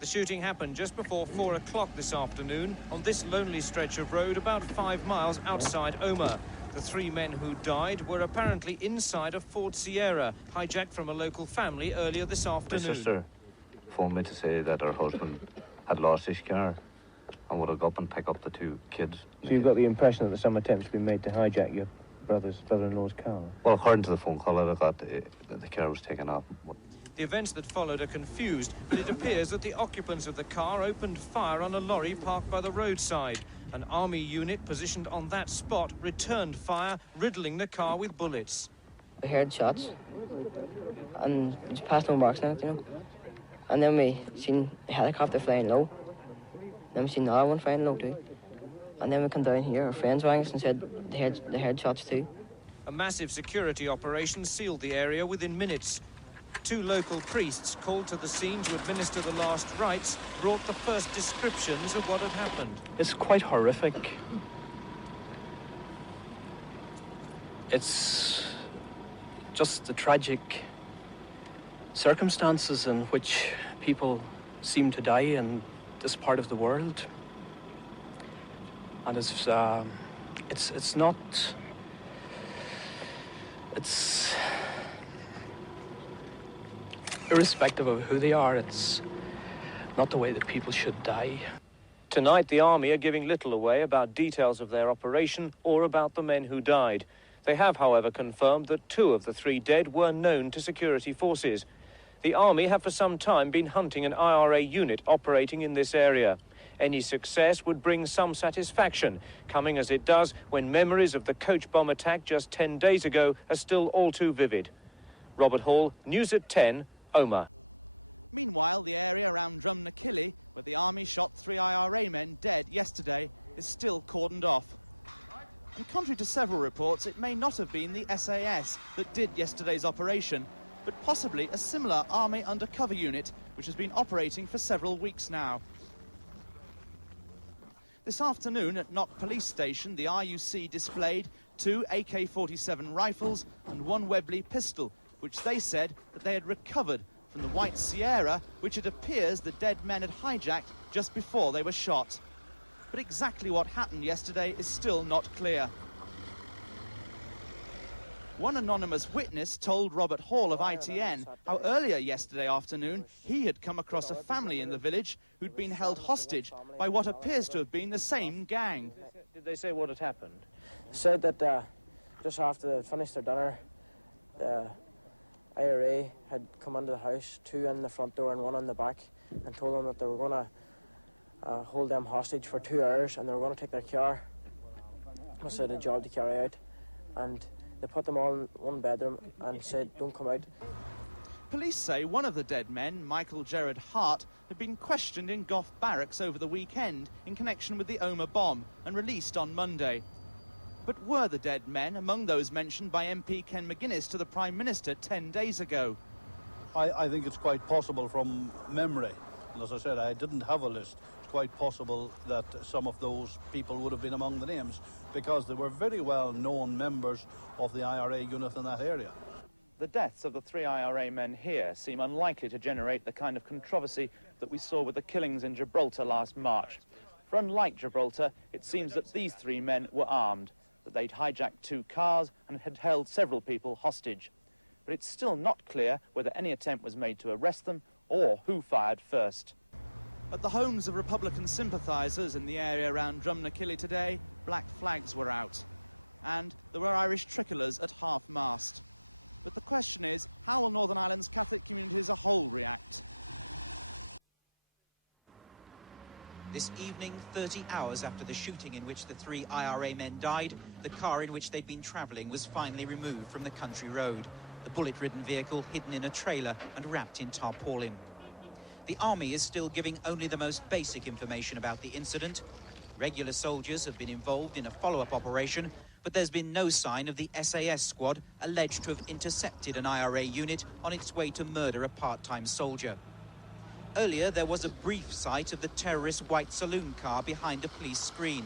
The shooting happened just before 4 o'clock this afternoon on this lonely stretch of road about 5 miles outside Omagh. The 3 men who died were apparently inside a Ford Sierra, hijacked from a local family earlier this afternoon. My sister phoned me to say that her husband had lost his car and would have got up and pick up the 2 kids. So you've got the impression that there's some attempts have been made to hijack your brother-in-law's car? Well, according to the phone call that I got, the car was taken off. The events that followed are confused, but it appears that the occupants of the car opened fire on a lorry parked by the roadside. An army unit positioned on that spot returned fire, riddling the car with bullets. We heard shots, and just passed no marks now, you know. And then we seen the helicopter flying low. Then we seen another one flying low too. And then we come down here, our friends rang us and said they heard shots too. A massive security operation sealed the area within minutes. 2 local priests called to the scene to administer the last rites brought the first descriptions of what had happened. It's quite horrific. It's just the tragic circumstances in which people seem to die in this part of the world. And it's irrespective of who they are, it's not the way that people should die. Tonight, the army are giving little away about details of their operation or about the men who died. They have, however, confirmed that 2 of the 3 dead were known to security forces. The army have for some time been hunting an IRA unit operating in this area. Any success would bring some satisfaction, coming as it does when memories of the coach bomb attack just 10 days ago are still all too vivid. Robert Hall, News at 10, Omagh. Meanwhile, the area around Drumnakilly, where the army shot 3 IRA men dead yesterday, is still cordoned off. And contrary to several reports, it may not have been the SAS that did yesterday's operation, but possibly a similar army undercover unit, which has been operating for several weeks now. This afternoon at Knock Police Station, the RUC displayed 2 AK-47 rifles and 1 Webley pistol, which they said that they had recovered from the white Sierra, which it appears the dead men had hijacked just before they were shot. But exactly what happened yesterday is still not clear. One anonymous witness told Robert Hall of ITN how earlier yesterday afternoon he had come across a family in the village who'd been held hostage by what appears to have been the same gang. Did they say what had happened? They said that just after they finished their dinner, the IRA had come into the house, 2 in the front door and 1 on the back, and told them that they were going to hold them hostage for 2 hours and they were going to take their car. They said a job to carry out, and they put them all in 1 bedroom and said, don't come out. Police say one of the dead men, Michael Gerard Hart, had been questioned in Gough Barracks over the weekend in connection with the Omagh bomb and released on Monday. But were the dead men among those mentioned by MP Ken McGuinness to the Prime Minister 10 days ago? I think it's quite possible from memory, and as I said, I didn't have a list. It's quite possible that some of those people would have been among the names, because they were very well known members of the IRA unit in that area. The deaths of the 3 IRA men here seem unlikely to generate the kind of controversy that we saw with the killings in Gibraltar last March. For unlike Gibraltar, it seems that these 3 men were armed, that they'd hijacked 2 cars and had held several people hostage. But it's still not clear whether any attempt was made to arrest them or who fired first. At the homes of Republican sympathisers in the area around Drumnakilly today, black flags were out. And there were Irish tricolours at half-mast. But the question is, how will Northern Ireland's Catholic community as a whole react? This evening, 30 hours after the shooting in which the 3 IRA men died, the car in which they'd been travelling was finally removed from the country road. The bullet-ridden vehicle hidden in a trailer and wrapped in tarpaulin. The army is still giving only the most basic information about the incident. Regular soldiers have been involved in a follow-up operation, but there's been no sign of the SAS squad alleged to have intercepted an IRA unit on its way to murder a part-time soldier. Earlier, there was a brief sight of the terrorist white saloon car behind a police screen.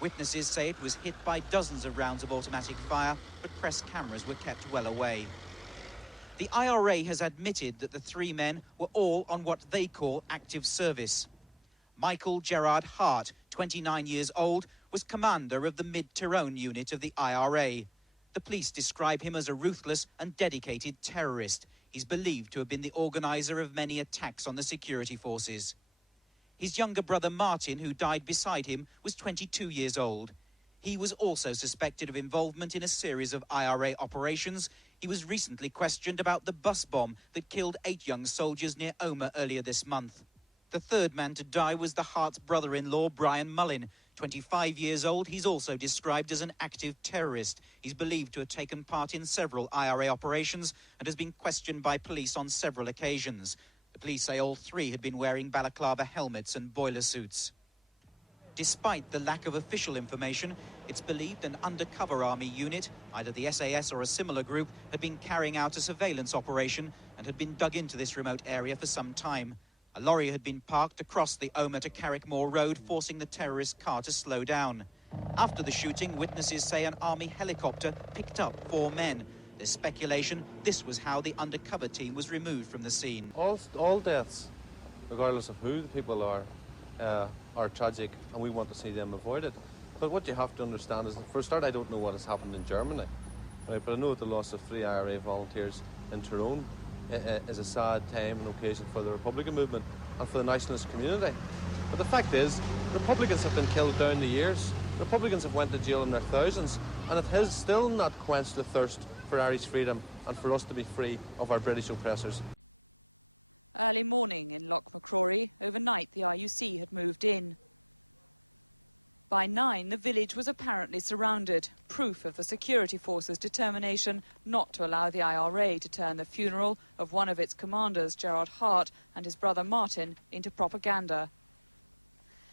Witnesses say it was hit by dozens of rounds of automatic fire, but press cameras were kept well away. The IRA has admitted that the three men were all on what they call active service. Michael Gerard Hart, 29 years old, was commander of the Mid-Tyrone unit of the IRA. The police describe him as a ruthless and dedicated terrorist. He's believed to have been the organiser of many attacks on the security forces. His younger brother Martin, who died beside him, was 22 years old. He was also suspected of involvement in a series of IRA operations. He was recently questioned about the bus bomb that killed 8 young soldiers near Omagh earlier this month. The third man to die was the Hart's brother-in-law, Brian Mullin. 25 years old, he's also described as an active terrorist. He's believed to have taken part in several IRA operations and has been questioned by police on several occasions. The police say all three had been wearing balaclava helmets and boiler suits. Despite the lack of official information, it's believed an undercover army unit, either the SAS or a similar group, had been carrying out a surveillance operation and had been dug into this remote area for some time. A lorry had been parked across the Omagh to Carrickmore Road, forcing the terrorist car to slow down. After the shooting, witnesses say an army helicopter picked up 4 men. There's speculation this was how the undercover team was removed from the scene. All deaths, regardless of who the people are tragic, and we want to see them avoided. But what you have to understand is that, for a start, I don't know what has happened in Germany, right? But I know that the loss of 3 IRA volunteers in Tyrone is a sad time and occasion for the Republican movement and for the nationalist community. But the fact is, Republicans have been killed down the years. Republicans have went to jail in their thousands, and it has still not quenched the thirst for Irish freedom and for us to be free of our British oppressors. Early morning in Loch Macrory, overnight the IUC had moved in. By 9, the village was apparently surrounded, proof of the security forces' determination not to allow the IRA to turn the funeral of one of its commanders, Gerard Hart, and his brother Martin into propaganda.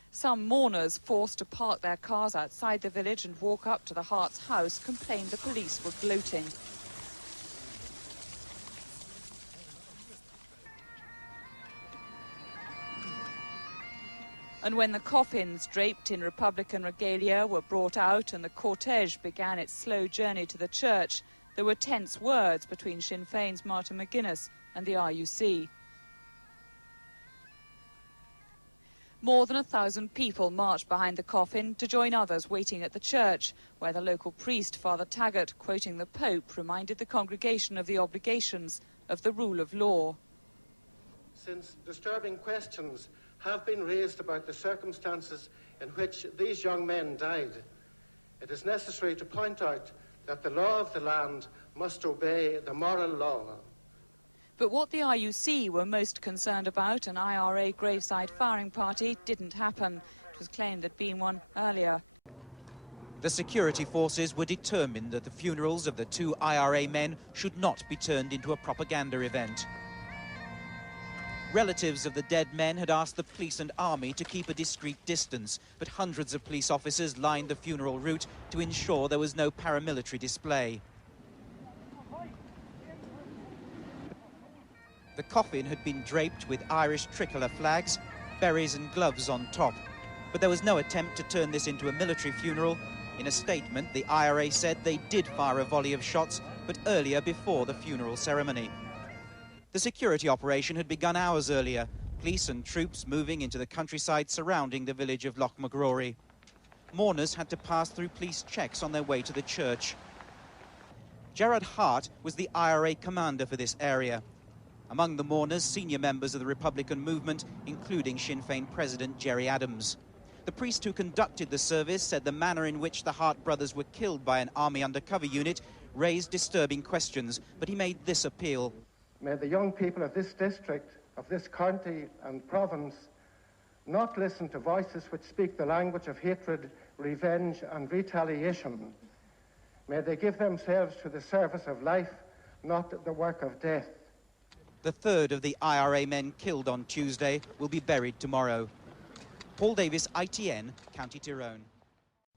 Some mourners, forced to park their cars outside the village and walk up to the Hart's house, complained the police were gloating. And when the coffins, draped in Republican regalia, were brought out and the cortege began its slow journey to the church, there were tense words between Sinn Féin's Martin McGuinness and the RUC. More than 1,000 people marched behind the coffin to join others waiting at the church, where the local priest, Father Taggart, quoting the Pope, reminded the congregation of the obligations of the rule of law. Since disturbing questions have been raised about the circumstances in which these young men died, it is necessary to point out that the law of the land must obey the moral law. But what the IUC were most concerned about, an IRA graveside firing party, didn't happen. It was claimed there'd been one earlier. The security forces were determined that the funerals of the 2 IRA men should not be turned into a propaganda event. Relatives of the dead men had asked the police and army to keep a discreet distance, but hundreds of police officers lined the funeral route to ensure there was no paramilitary display. The coffin had been draped with Irish tricolour flags, berries and gloves on top, but there was no attempt to turn this into a military funeral. In a statement, the IRA said they did fire a volley of shots, but earlier before the funeral ceremony. The security operation had begun hours earlier, police and troops moving into the countryside surrounding the village of Loch Macrory. Mourners had to pass through police checks on their way to the church. Gerard Hart was the IRA commander for this area. Among the mourners, senior members of the Republican movement, including Sinn Féin President Gerry Adams. The priest who conducted the service said the manner in which the Hart brothers were killed by an army undercover unit raised disturbing questions, but he made this appeal. May the young people of this district, of this county and province, not listen to voices which speak the language of hatred, revenge and retaliation. May they give themselves to the service of life, not the work of death. The third of the IRA men killed on Tuesday will be buried tomorrow. Paul Davis, ITN, County Tyrone.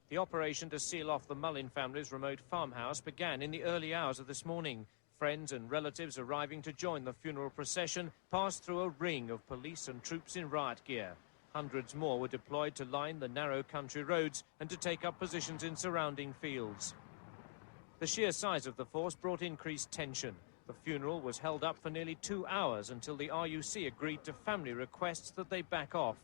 The operation to seal off the Mullin family's remote farmhouse began in the early hours of this morning. Friends and relatives arriving to join the funeral procession passed through a ring of police and troops in riot gear. Hundreds more were deployed to line the narrow country roads and to take up positions in surrounding fields. The sheer size of the force brought increased tension. The funeral was held up for nearly 2 hours until the RUC agreed to family requests that they back off.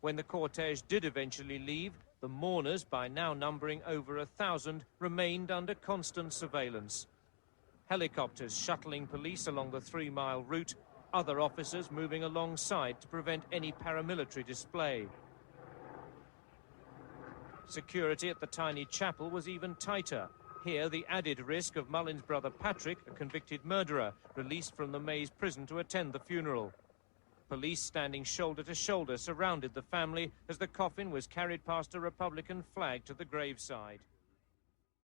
When the cortege did eventually leave, the mourners, by now numbering over 1,000, remained under constant surveillance. Helicopters shuttling police along the 3-mile route, other officers moving alongside to prevent any paramilitary display. Security at the tiny chapel was even tighter. Here, the added risk of Mullin's brother Patrick, a convicted murderer, released from the Maze prison to attend the funeral. Police standing shoulder to shoulder surrounded the family as the coffin was carried past a Republican flag to the graveside.